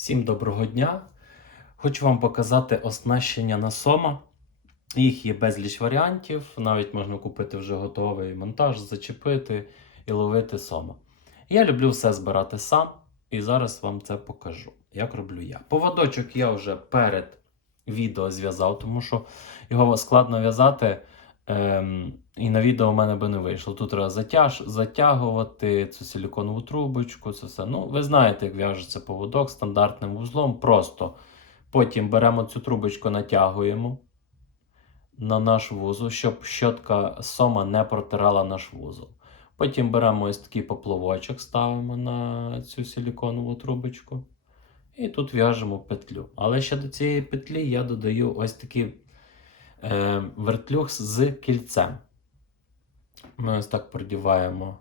Всім доброго дня! Хочу вам показати оснащення на сома. Їх є безліч варіантів, навіть можна купити вже готовий монтаж, зачепити і ловити сома. Я люблю все збирати сам, і зараз вам це покажу, як роблю я. Поводочок я вже перед відео зв'язав, тому що його складно в'язати. Ем, і на відео у мене би не вийшло. Тут треба затяж, затягувати цю силіконову трубочку, це все. Ну, ви знаєте, як в'яжеться поводок стандартним вузлом. Просто потім беремо цю трубочку, натягуємо на наш вузол, щоб щотка сома не протирала наш вузол. Потім беремо ось такий поплавочок, ставимо на цю силіконову трубочку. І тут в'яжемо петлю. Але ще до цієї петлі я додаю ось такий е, вертлюг з кільцем. Ми ось так продіваємо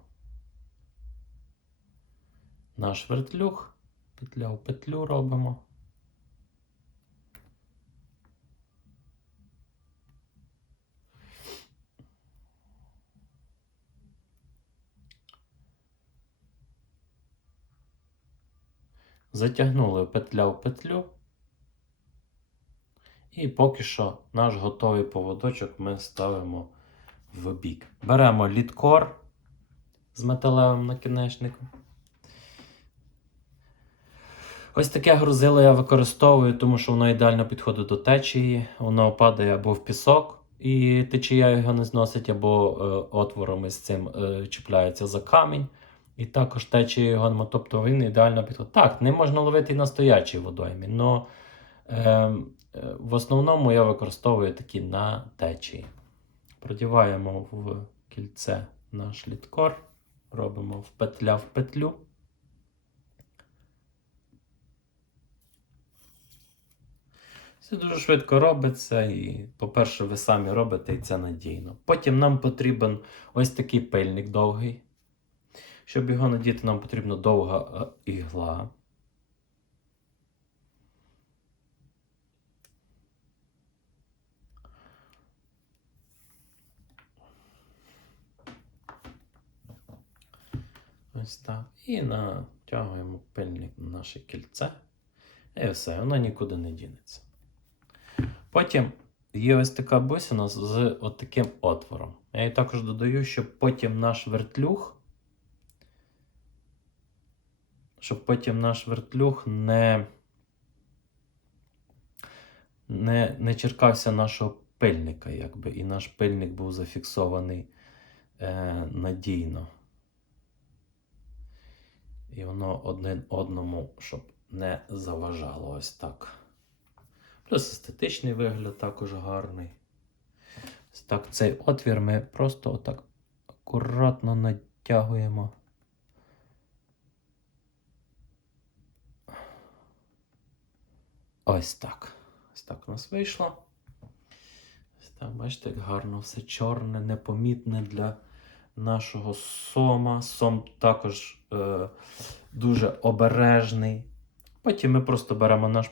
наш вертлюг, петля в петлю робимо. Затягнули петля в петлю. І поки що наш готовий поводочок ми ставимо в бік. Беремо літкор з металевим накінечником. Ось таке грузило я використовую, тому що воно ідеально підходить до течії. Воно падає або в пісок, і течія його не зносить, або е, отвором із цим е, чіпляється за камінь. І також течія його. Тобто він ідеально підходить. Так, не можна ловити і на стоячій водоймі, але е, в основному я використовую такі на течії. Продіваємо в кільце наш літкор, робимо в петля в петлю. Це дуже швидко робиться, і, по-перше, ви самі робите і це надійно. Потім нам потрібен ось такий пильник довгий. Щоб його надіти, нам потрібна довга е, ігла. Ось так. І натягуємо пильник на наше кільце. І все, воно нікуди не дінеться. Потім є ось така бусина з от таким отвором. Я її також додаю, щоб потім наш вертлюг, щоб потім наш вертлюг не, не, не черкався нашого пильника, якби, і наш пильник був зафіксований е, надійно. І воно один одному, щоб не заважало ось так. Плюс естетичний вигляд також гарний. Так, цей отвір ми просто отак акуратно натягуємо. Ось так. Ось так у нас вийшло. Ось так, бачите, як гарно все чорне, непомітне для нашого сома. Сом також е, дуже обережний. Потім ми просто беремо наш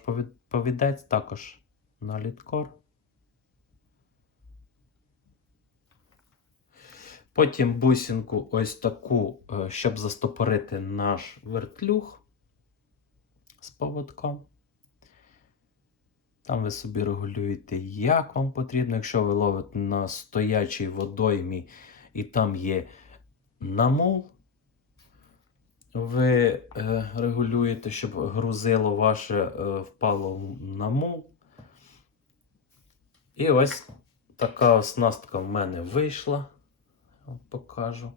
повідець також на літкор. Потім бусинку ось таку, е, щоб застопорити наш вертлюг з поводком. Там ви собі регулюєте, як вам потрібно. Якщо ви ловите на стоячій водоймі і там є намул, ви е, регулюєте, щоб грузило ваше е, впало в намул. І ось така оснастка в мене вийшла. Покажу.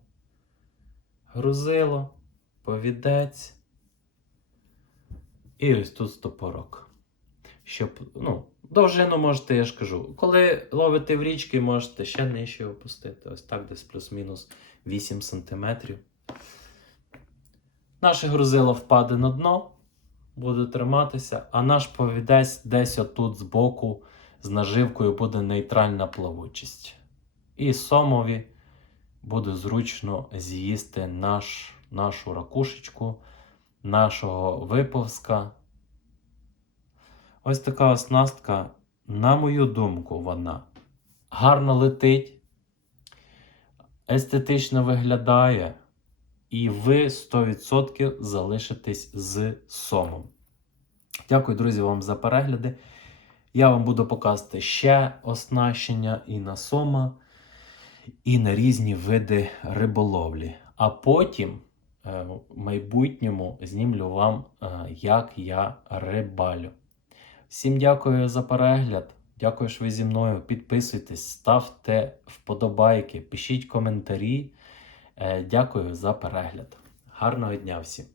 Грузило, повідець. І ось тут стопорок. Щоб, ну, довжину можете, я ж кажу. Коли ловите в річки, можете ще нижче опустити. Ось так, десь плюс-мінус 8 см. Наше грузило впаде на дно, буде триматися, а наш повідець десь отут збоку з наживкою буде нейтральна плавучість. І сомові буде зручно з'їсти наш, нашу ракушечку, нашого виповзка. Ось така оснастка, на мою думку, вона гарно летить, естетично виглядає, і ви 100% залишитесь з сомом. Дякую, друзі, вам за перегляди. Я вам буду показувати ще оснащення і на сома, і на різні види риболовлі. А потім е, в майбутньому знімлю вам, е, як я рибалю. Всім дякую за перегляд. Дякую, що ви зі мною. Підписуйтесь, ставте вподобайки, пишіть коментарі. Е, Дякую за перегляд. Гарного дня всім!